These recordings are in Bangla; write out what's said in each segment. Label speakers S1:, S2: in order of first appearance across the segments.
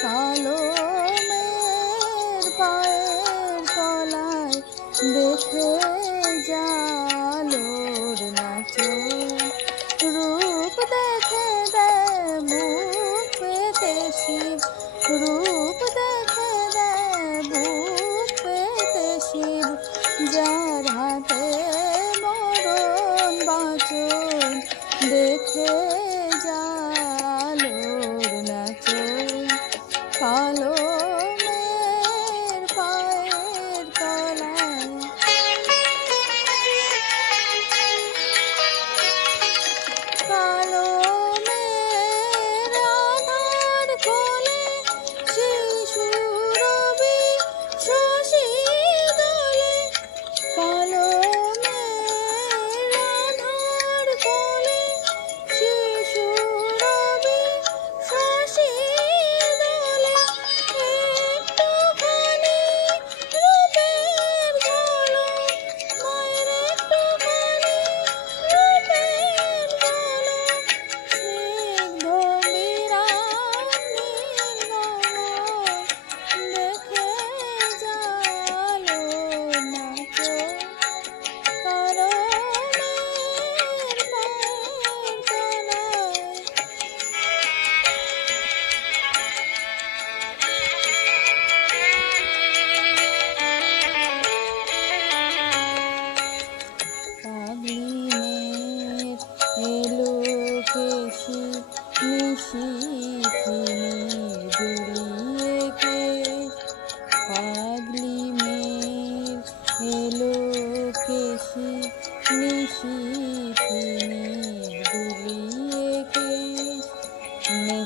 S1: সালোমের পায়ের তলায় দেখে জালোর নাচন রূপ দেখে দেয় মুখ পেতেছি, রূপ দেখে দেয় মুখ পেতেছি। যার হাতে মরণ বাঁচন দেখে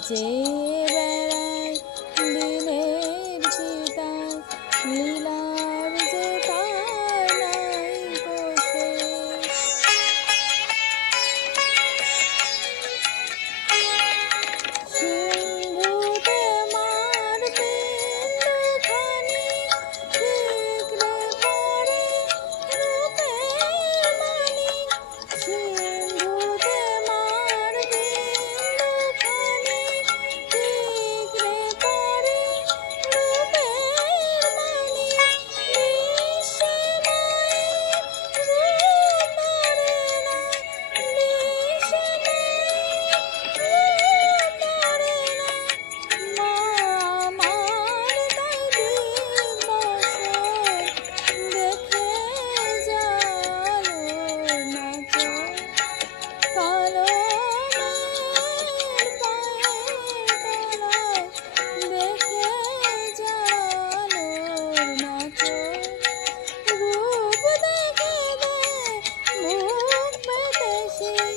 S1: যে বেড়ায় দিনের জিদায় you.